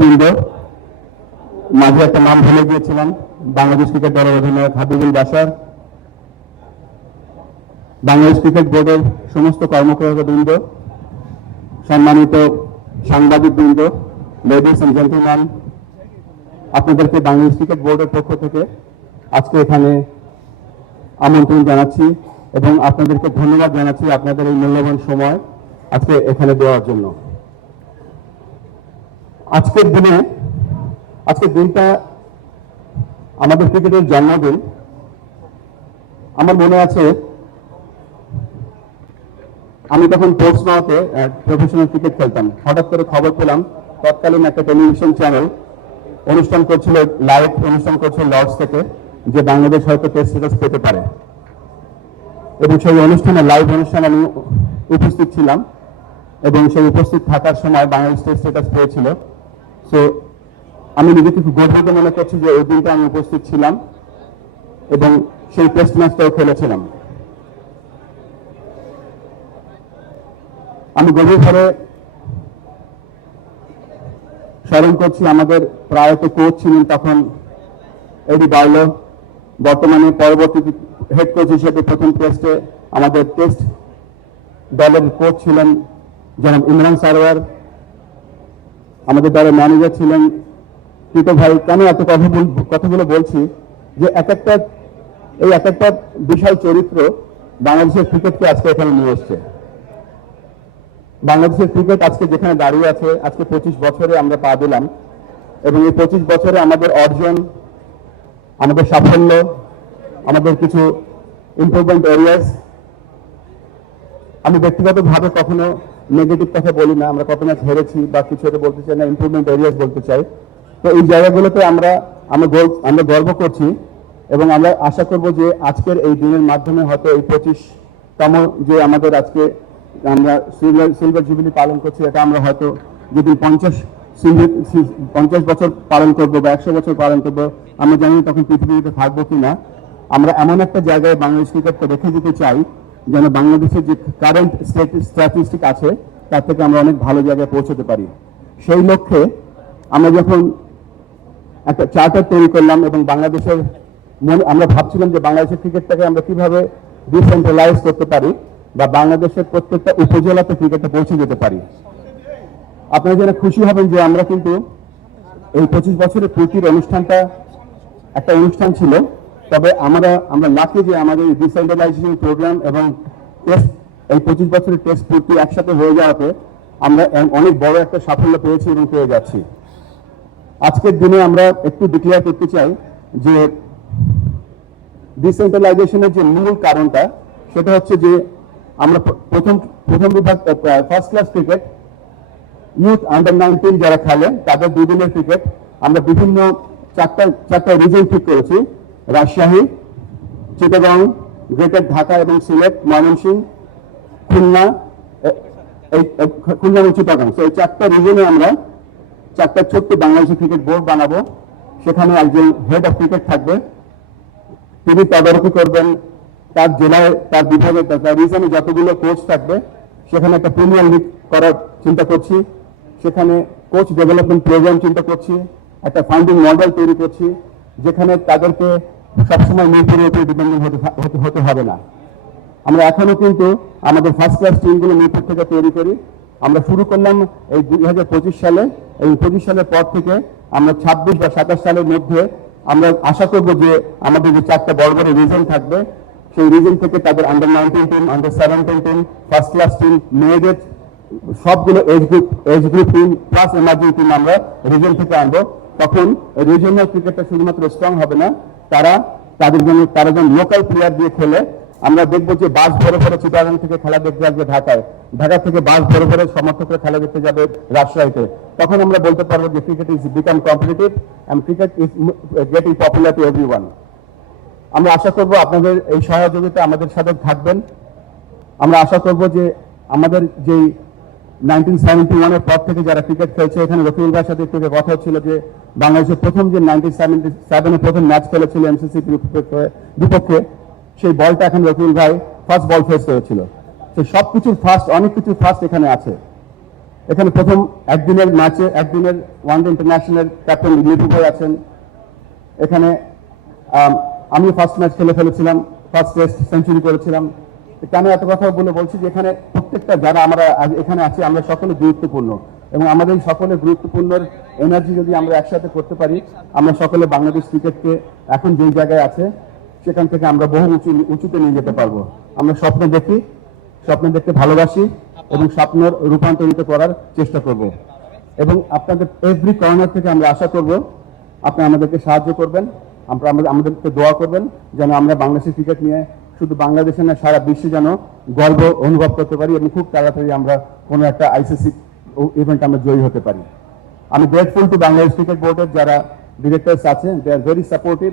বৃন্দ মাঝে একটা নাম ভুলে গিয়েছিলাম। বাংলাদেশ ক্রিকেট দলের অধিনায়ক হাবিবুল বাসার বাংলাদেশ ক্রিকেট বোর্ডের সমস্ত কর্মকর্তা বৃন্দ, সম্মানিত সাংবাদিক বৃন্দ লেডিস এন্ড জেন্টলম্যান আপনাদেরকে বাংলাদেশ ক্রিকেট বোর্ডের পক্ষ থেকে আজকে এখানে আমন্ত্রণ জানাচ্ছি এবং আপনাদেরকে ধন্যবাদ জানাচ্ছি আপনাদের এই মূল্যবান সময় আজকে এখানে দেওয়ার জন্য। আজকের দিনে, আজকের দিনটা আমাদের ক্রিকেটের জন্মদিন। আমার মনে আছে, আমি তখন পোস্টমাওতে প্রফেশনাল ক্রিকেট খেলতাম। হঠাৎ করে খবর পেলাম, তৎকালীন একটা টেলিভিশন চ্যানেল অনুষ্ঠান করছিল লাইভ অনুষ্ঠান করছিল লর্ডস থেকে, যে বাংলাদেশ হয়তো টেস্ট সিরিজ পেতে পারে। এবং সেই অনুষ্ঠানে লাইভ অনুষ্ঠানে আমি উপস্থিত ছিলাম এবং সেই উপস্থিত থাকার সময় বাংলাদেশ টেস্ট স্ট্যাটাস পেয়েছিল। সো আমি নিজেকে খুব গর্বিত মনে করছি যে ওই দিনটা আমি উপস্থিত ছিলাম এবং সেই টেস্ট ম্যাচটাও খেলেছিলাম। আমি গভীরভাবে স্মরণ করছি, আমাদের প্রায়ত কোচ ছিলেন তখন এডি বার্লো। বর্তমানে পরবর্তী হেড কোচ হিসেবে প্রথম টেস্টে আমাদের টেস্ট দলের কোচ ছিলেন যেমন ইমরান সারোয়ার। আমাদের দলের ম্যানেজার ছিলেন টিটো ভাই। কেন এত কথা কথাগুলো বলছি? যে এক একটা, এই এক একটা বিশাল চরিত্র বাংলাদেশের ক্রিকেটকে আজকে এখানে নিয়ে এসছে। বাংলাদেশের ক্রিকেট আজকে যেখানে দাঁড়িয়ে আছে, আজকে পঁচিশ বছরে আমরা পা দিলাম এবং এই পঁচিশ বছরে আমাদের অর্জন, আমাদের সাফল্য, আমাদের কিছু ইম্প্রুভমেন্ট এরিয়াস আমি ব্যক্তিগতভাবে কখনো নেগেটিভ কথা বলি না, আমরা কত ম্যাচ হেরেছি বা কিছু এটা বলতে চাই না ইম্প্রুভমেন্ট এরিয়াস বলতে চাই। তো এই জায়গাগুলোতে আমরা আমরা আমরা গর্ব করছি এবং আমরা আশা করব যে আজকের এই দিনের মাধ্যমে হয়তো এই পঁচিশতম যে আমাদের আজকে আমরা সিলভার সিলভার জুবিলি পালন করছি, এটা আমরা হয়তো যদি পঞ্চাশ পঞ্চাশ বছর পালন করব বা একশো বছর পালন করব, আমরা জানি তখন পৃথিবীতে থাকব কিনা। আমরা এমন একটা জায়গায় বাংলাদেশ ক্রিকেটকে রেখে দিতে চাই যেন বাংলাদেশের যে কারেন্ট স্ট্যাটিস্টিক আছে, তার থেকে আমরা অনেক ভালো জায়গায় পৌঁছতে পারি। সেই লক্ষ্যে আমরা যখন একটা চার্টার তৈরি করলাম এবং বাংলাদেশের মনে, আমরা ভাবছিলাম যে বাংলাদেশের ক্রিকেটটাকে আমরা কীভাবে ডিসেন্ট্রালাইজ করতে পারি বা বাংলাদেশের প্রত্যেকটা উপজেলাতে ক্রিকেটটা পৌঁছে যেতে পারি। আপনারা জেনে খুশি হবেন যে আমরা কিন্তু এই পঁচিশ বছরের প্রতির অনুষ্ঠানটা, একটা অনুষ্ঠান ছিল। তবে আমরা আমরা লাকি যে আমাদের ডিসেন্ট্রালাইজেশন প্রোগ্রাম এবং টেস্ট এই পঁচিশ বছরের টেস্ট পূর্তি একসাথে হয়ে যাওয়াতে আমরা অনেক বড় একটা সাফল্য পেয়েছি এবং পেয়ে যাচ্ছি। আজকের দিনে আমরা একটু ডিক্লেয়ার করতে চাই যে ডিসেন্ট্রালাইজেশনের যে মূল কারণটা, সেটা হচ্ছে যে আমরা প্রথম প্রথম বিভাগ first class cricket youth under nineteen যারা খেলে, তাদের দুদিনের ক্রিকেট আমরা বিভিন্ন চারটা চারটা রিজন ঠিক করেছি। রাজশাহী, চিটাগং গ্রেটার ঢাকা এবং সিলেট, ময়মনসিংহ, খুলনা এই খুলনা এবং চিটাগং। তো এই চারটা রিজনে আমরা চারটা ছোট্ট বাংলাদেশি ক্রিকেট বোর্ড বানাবো। সেখানে একজন হেড অফ ক্রিকেট থাকবে। তিনি তদারকি করবেন তার জেলায়, তার বিভাগে, তার রিজনে যতগুলো কোচ থাকবে। সেখানে একটা প্রিমিয়ার লিগ করার চিন্তা করছি। সেখানে কোচ ডেভেলপমেন্ট প্রোগ্রাম চিন্তা করছি। একটা ফান্ডিং মডেল তৈরি করছি। যেখানে তাদেরকে সবসময় মিরপুরের উপরে ডিপেন্ডেন্ট হতে হতে- হবে না। আমরা এখনও কিন্তু আমাদের ফার্স্ট ক্লাস টিমগুলো মিরপুর থেকে তৈরি করি। আমরা শুরু করলাম এই দুই হাজার পঁচিশ সালে। এই পঁচিশ সালের পর থেকে আমরা ছাব্বিশ বা সাতাশ সালের মধ্যে আমরা আশা করব যে আমাদের যে চারটা বড় বড় রিজন থাকবে, সেই রিজন থেকে তাদের under nineteen team under seventeen team first class team মেয়েদের সবগুলো age group age group team plus emerging team আমরা রিজন থেকে আনব। তখন রিজনাল ক্রিকেটটা শুধুমাত্র স্ট্রং হবে না তারা তাদের জন্য, তারা যখন লোকাল প্লেয়ার দিয়ে খেলে। আমরা দেখব যে বাস ভরে ভরে চিটাগাং থেকে খেলা দেখতে আসবে ঢাকায়। ঢাকা থেকে বাস ভরে ভরে সমর্থকরা খেলা দেখতে যাবে রাজশাহীতে। তখন আমরা বলতে পারব যে cricket is become competitive and cricket is getting popular to everyone আমরা আশা করব আপনাদের এই সহযোগিতা আমাদের সাথে থাকবেন। আমরা আশা করব যে আমাদের যেই নাইনটিন সেভেন্টি ওয়ানের পর থেকে যারা ক্রিকেট খেলছে, এখানে রফিউল ভাইয়ের সাথে একটু কথা হচ্ছিল যে বাংলাদেশের প্রথম যে নাইনটিন সেভেন্টি সেভেনে প্রথম ম্যাচ খেলেছিল এমসিসি বিপক্ষে, সেই বলটা এখন রফিউল ভাই ফার্স্ট বল ফেস করেছিল। তো সবকিছুর ফার্স্ট অনেক কিছু ফার্স্ট এখানে আছে। এখানে প্রথম একদিনের ম্যাচে, একদিনের one day international captain Lipu ভাই আছেন। এখানে, আমি ফার্স্ট ম্যাচ খেলে ফেলেছিলাম ফার্স্ট টেস্ট সেঞ্চুরি করেছিলাম। কেন এত কথা বলে বলছি যে এখানে প্রত্যেকটা যারা আমরা এখানে আছি, আমরা সকলে গুরুত্বপূর্ণ এবং আমাদের সকলে গুরুত্বপূর্ণ এনার্জি যদি আমরা একসাথে করতে পারি, আমরা সকলে বাংলাদেশ ক্রিকেটকে এখন যেই জায়গায় আছে, সেখান থেকে আমরা বহু উঁচু, উঁচুতে নিয়ে যেতে পারব। আমরা স্বপ্ন দেখি, স্বপ্ন দেখতে ভালোবাসি এবং স্বপ্নের রূপান্তরিত করার চেষ্টা করব। এবং আপনাদের এভরি কর্নার থেকে আমরা আশা করব, আপনি আমাদেরকে সাহায্য করবেন, আমরা আমাদেরকে দোয়া করবেন, যেন আমরা বাংলাদেশের ক্রিকেট নিয়ে শুধু বাংলাদেশে না, সারা বিশ্বে যেন গর্ব অনুভব করতে পারি এবং খুব তাড়াতাড়ি আমরা কোনো একটা আইসিসি ইভেন্ট আমরা জয়ী হতে পারি। আমি গ্রেটফুল টু বাংলাদেশ ক্রিকেট বোর্ডের যারা ডিরেক্টরস আছেন দে আর ভেরি সাপোর্টিভ